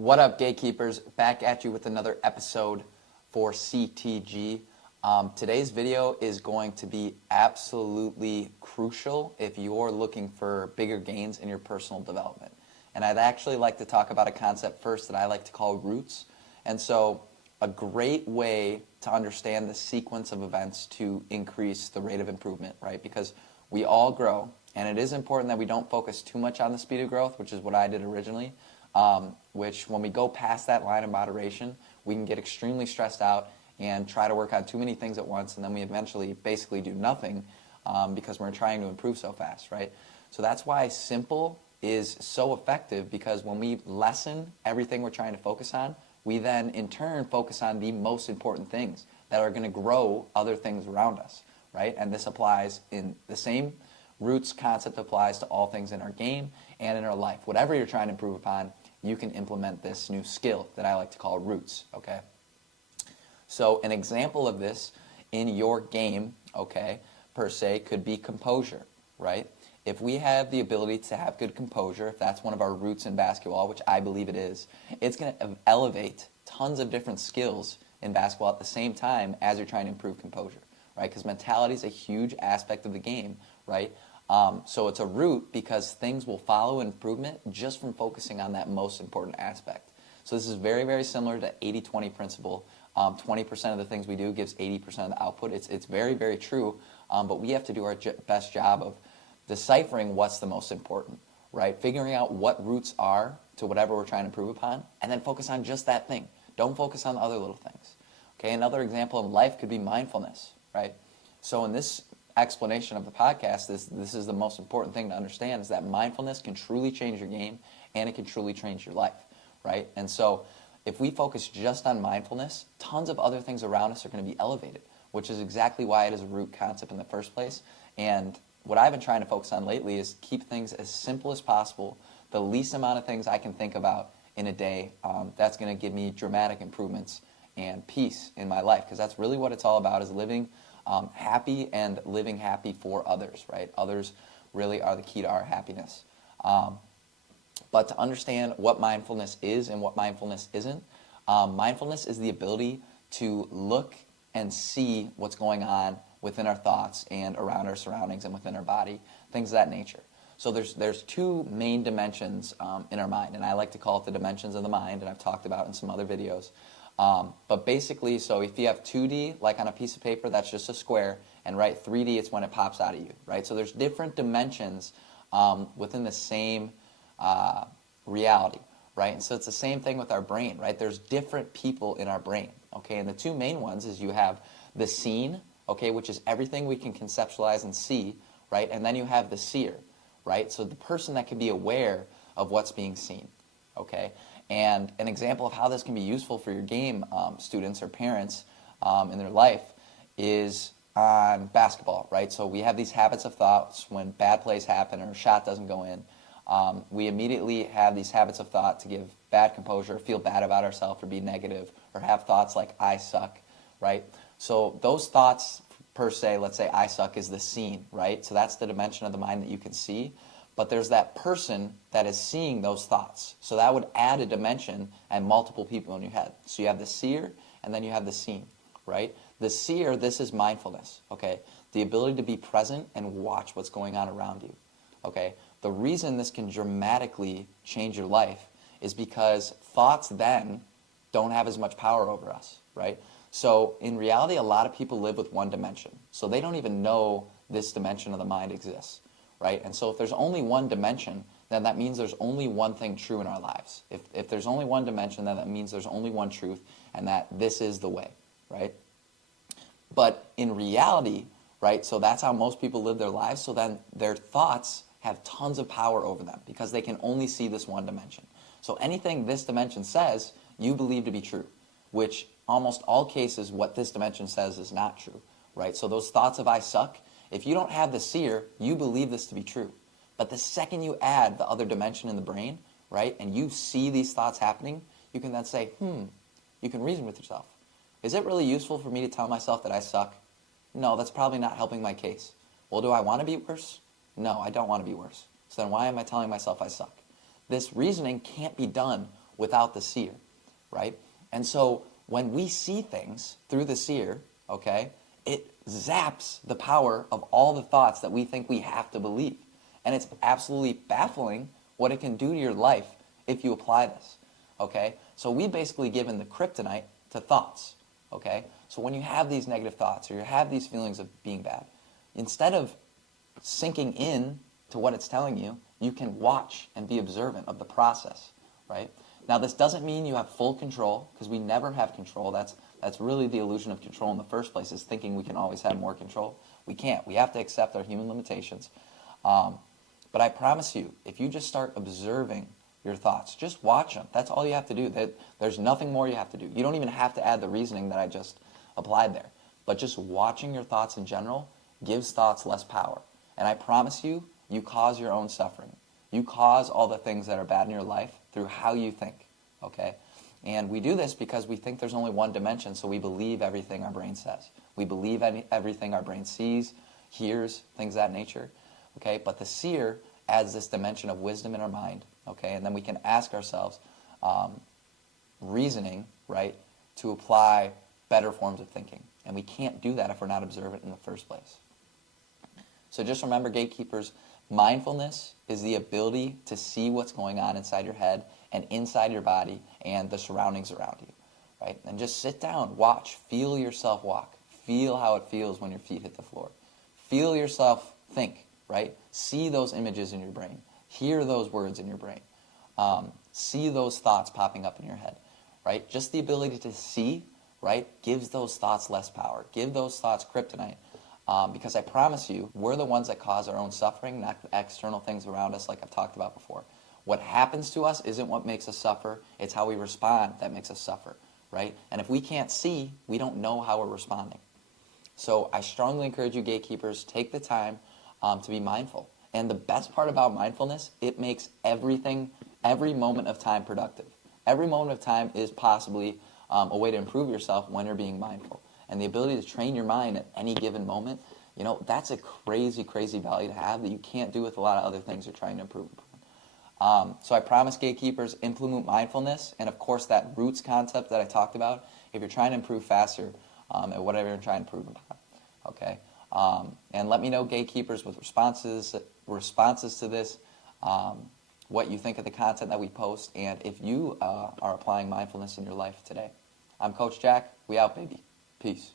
What up, gatekeepers? Back at you with another episode for CTG. Today's video is going to be absolutely crucial if you're looking for bigger gains in your personal development. And I'd actually like to talk about a concept first that I like to call roots. And so a great way to understand the sequence of events to increase the rate of improvement, right? Because we all grow, and it is important that we don't focus too much on the speed of growth, which is what I did originally. Which when we go past that line of moderation, we can get extremely stressed out and try to work on too many things at once, and then we eventually basically do nothing because we're trying to improve so fast, right? So that's why simple is so effective, because when we lessen everything we're trying to focus on, we then in turn focus on the most important things that are going to grow other things around us, right? And this applies in the same roots concept applies to all things in our game and in our life. Whatever you're trying to improve upon, you can implement this new skill that I like to call roots, okay? So an example of this in your game, okay, per se, could be composure, right? If we have the ability to have good composure, if that's one of our roots in basketball, which I believe it is, it's going to elevate tons of different skills in basketball at the same time as you're trying to improve composure, right? Because mentality is a huge aspect of the game, right? So it's a root because things will follow improvement just from focusing on that most important aspect. So this is very, very similar to 80-20 principle. 20% of the things we do gives 80% of the output. It's very, very true, but we have to do our best job of deciphering what's the most important, right? Figuring out what roots are to whatever we're trying to improve upon, and then focus on just that thing. Don't focus on the other little things. Okay, another example in life could be mindfulness, right? So in this explanation of the podcast, this is the most important thing to understand, is that mindfulness can truly change your game and it can truly change your life, right? And so if we focus just on mindfulness, tons of other things around us are going to be elevated, which is exactly why it is a root concept in the first place. And what I've been trying to focus on lately is keep things as simple as possible, the least amount of things I can think about in a day. That's going to give me dramatic improvements and peace in my life, because that's really what it's all about, is living happy and living happy for others, right? Others really are the key to our happiness. But to understand what mindfulness is and what mindfulness isn't, mindfulness is the ability to look and see what's going on within our thoughts and around our surroundings and within our body, things of that nature. So there's two main dimensions in our mind, and I like to call it the dimensions of the mind, and I've talked about in some other videos. But basically, so if you have 2D, like on a piece of paper, that's just a square, and right, 3D, it's when it pops out of you, right? So there's different dimensions within the same reality, right? And so it's the same thing with our brain, right? There's different people in our brain, okay? And the two main ones is you have the seen, okay, which is everything we can conceptualize and see, right? And then you have the seer, right? So the person that can be aware of what's being seen, okay? And an example of how this can be useful for your game students or parents in their life is on basketball, right? So we have these habits of thoughts when bad plays happen or a shot doesn't go in. We immediately have these habits of thought to give bad composure, feel bad about ourselves or be negative, or have thoughts like I suck, right? So those thoughts per se, let's say I suck, is the seen, right? So that's the dimension of the mind that you can see. But there's that person that is seeing those thoughts. So that would add a dimension and multiple people in your head. So you have the seer and then you have the seen, right? The seer, this is mindfulness, okay? The ability to be present and watch what's going on around you, okay? The reason this can dramatically change your life is because thoughts then don't have as much power over us, right? So in reality, a lot of people live with one dimension. So they don't even know this dimension of the mind exists, right? And so if there's only one dimension, then that means there's only one thing true in our lives. If there's only one dimension, then that means there's only one truth, and that this is the way, right? But in reality, right, so that's how most people live their lives, so then their thoughts have tons of power over them because they can only see this one dimension. So anything this dimension says, you believe to be true, which almost all cases what this dimension says is not true, right? So those thoughts of I suck, if you don't have the seer, you believe this to be true. But the second you add the other dimension in the brain, right, and you see these thoughts happening, you can then say, you can reason with yourself. Is it really useful for me to tell myself that I suck? No, that's probably not helping my case. Well, do I want to be worse? No, I don't want to be worse. So then why am I telling myself I suck? This reasoning can't be done without the seer, right? And so when we see things through the seer, okay, it zaps the power of all the thoughts that we think we have to believe. And it's absolutely baffling what it can do to your life if you apply this, okay? So we basically given the kryptonite to thoughts, okay? So when you have these negative thoughts or you have these feelings of being bad, instead of sinking in to what it's telling you, you can watch and be observant of the process, right? Now, this doesn't mean you have full control, because we never have control. That's really the illusion of control in the first place, is thinking we can always have more control. We can't. We have to accept our human limitations. But I promise you, if you just start observing your thoughts, just watch them. That's all you have to do. There's nothing more you have to do. You don't even have to add the reasoning that I just applied there. But just watching your thoughts in general gives thoughts less power. And I promise you, you cause your own suffering. You cause all the things that are bad in your life through how you think, okay? And we do this because we think there's only one dimension, so we believe everything our brain says. We believe everything our brain sees, hears, things of that nature, okay? But the seer adds this dimension of wisdom in our mind, okay? And then we can ask ourselves, reasoning, right, to apply better forms of thinking. And we can't do that if we're not observant in the first place. So just remember, gatekeepers, mindfulness is the ability to see what's going on inside your head and inside your body and the surroundings around you, right? And just sit down, watch, feel yourself walk. Feel how it feels when your feet hit the floor. Feel yourself think, right? See those images in your brain. Hear those words in your brain. See those thoughts popping up in your head, right? Just the ability to see, right, gives those thoughts less power. Give those thoughts kryptonite. Because I promise you, we're the ones that cause our own suffering, not the external things around us like I've talked about before. What happens to us isn't what makes us suffer. It's how we respond that makes us suffer, right? And if we can't see, we don't know how we're responding. So I strongly encourage you, gatekeepers, take the time to be mindful. And the best part about mindfulness, it makes every moment of time productive. Every moment of time is possibly a way to improve yourself when you're being mindful. And the ability to train your mind at any given moment, you know, that's a crazy, crazy value to have that you can't do with a lot of other things you're trying to improve upon. So I promise, gatekeepers, implement mindfulness, and of course that roots concept that I talked about if you're trying to improve faster at whatever you're trying to improve upon. Okay? And let me know, gatekeepers, with responses to this, what you think of the content that we post, and if you are applying mindfulness in your life today. I'm Coach Jack. We out, baby. Peace.